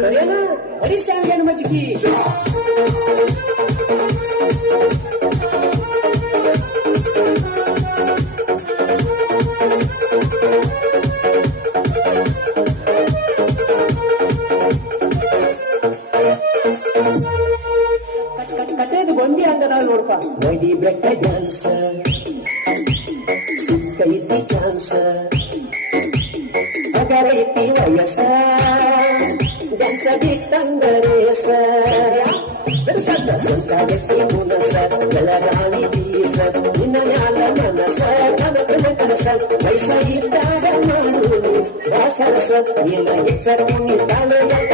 ಕರೆಯನ ಬರೀ ಶಾವಿಗೆ ಮಜ್ಜಿಗೆ ಕಟ್ಟೆದು ಗೊಂಬಿ ಅಂದ ನಾವು ನೋಡ್ಪ ನಡಿ ಬೆಟ್ಟ ಡ್ಯಾನ್ಸ್ ಸಿಕ್ಕೈತಿ ಚಾನ್ಸ್ ಅಗರೈತಿ ವಯಸ್ಸ ಡ್ಯಾನ್ಸ ಬಿಟ್ಟಂಗರೇಸ ಸದ್ದ ಸಂತಾಗತಿ ಮುನಸ ಬೆಳಗಾವಿ ಬೀಸ ನಿನ್ನ ಮ್ಯಾಲ ಮನಸ ಕನಕನ ಕನಸ ವಯಸ್ಸ ಇದ್ದಾಗ ಮಾಡು ವಾಸರಸ ನಿನ್ನ ಹೆಚ್ಚ ತಾಳೆಯ